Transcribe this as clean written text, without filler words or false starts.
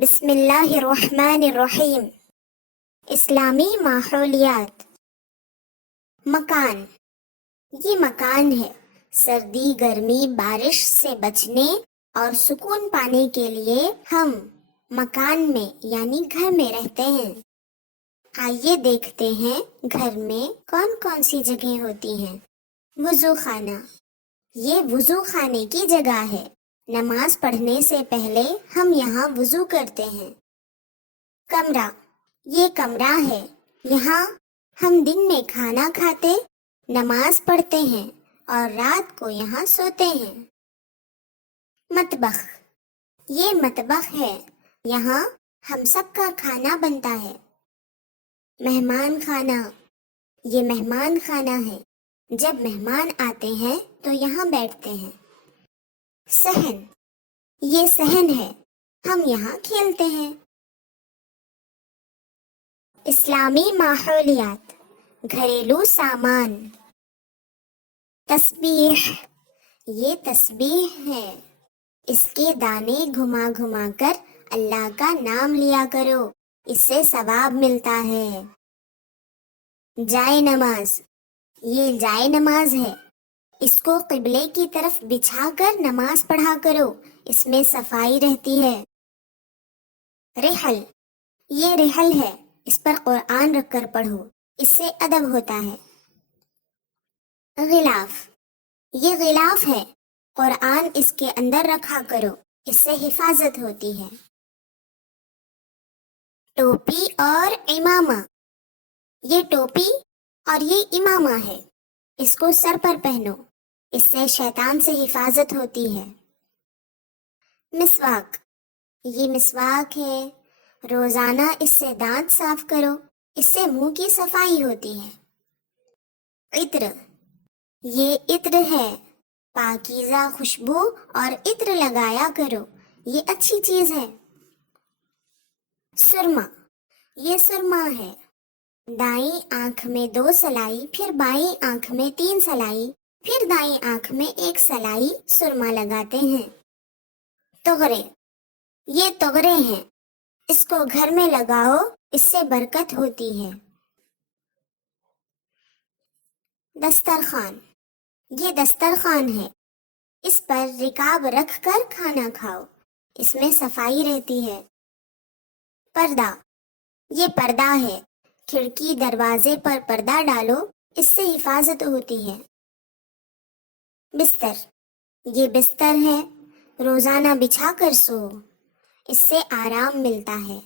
بسم اللہ الرحمن الرحیم۔ اسلامی ماحولیات۔ مکان، یہ مکان ہے، سردی گرمی بارش سے بچنے اور سکون پانے کے لیے ہم مکان میں یعنی گھر میں رہتے ہیں۔ آئیے دیکھتے ہیں گھر میں کون کون سی جگہیں ہوتی ہیں۔ وضو خانہ، یہ وضو خانے کی جگہ ہے، نماز پڑھنے سے پہلے ہم یہاں وضو کرتے ہیں۔ کمرہ، یہ کمرہ ہے، یہاں ہم دن میں کھانا کھاتے، نماز پڑھتے ہیں اور رات کو یہاں سوتے ہیں۔ مطبخ، یہ مطبخ ہے، یہاں ہم سب کا کھانا بنتا ہے۔ مہمان خانہ، یہ مہمان خانہ ہے، جب مہمان آتے ہیں تو یہاں بیٹھتے ہیں۔ صحن، یہ صحن ہے، ہم یہاں کھیلتے ہیں۔ اسلامی ماحولیات، گھریلو سامان۔ تسبیح، یہ تسبیح ہے، اس کے دانے گھما گھما کر اللہ کا نام لیا کرو، اس سے ثواب ملتا ہے۔ جائے نماز، یہ جائے نماز ہے، اس کو قبلے کی طرف بچھا کر نماز پڑھا کرو، اس میں صفائی رہتی ہے۔ رحل، یہ رحل ہے، اس پر قرآن رکھ کر پڑھو، اس سے ادب ہوتا ہے۔ غلاف، یہ غلاف ہے، قرآن اس کے اندر رکھا کرو، اس سے حفاظت ہوتی ہے۔ ٹوپی اور امامہ، یہ ٹوپی اور یہ امامہ ہے، اس کو سر پر پہنو، اس سے شیطان سے حفاظت ہوتی ہے۔ مسواک، یہ مسواک ہے، روزانہ اس سے دانت صاف کرو، اس سے منہ کی صفائی ہوتی ہے۔ عطر، یہ عطر ہے، پاکیزہ خوشبو اور عطر لگایا کرو، یہ اچھی چیز ہے۔ سرما، یہ سرما ہے، دائیں آنکھ میں 2 سلائی، پھر بائیں آنکھ میں 3 سلائی، پھر دائیں آنکھ میں 1 سلائی سرما لگاتے ہیں۔ تغرے، یہ تغرے ہیں، اس کو گھر میں لگاؤ، اس سے برکت ہوتی ہے۔ دسترخوان، یہ دسترخوان ہے، اس پر رکاب رکھ کر کھانا کھاؤ، اس میں صفائی رہتی ہے۔ پردہ، یہ پردہ ہے، کھڑکی دروازے پر پردہ ڈالو، اس سے حفاظت ہوتی ہے۔ بستر، یہ بستر ہے، روزانہ بچھا کر سو، اس سے آرام ملتا ہے۔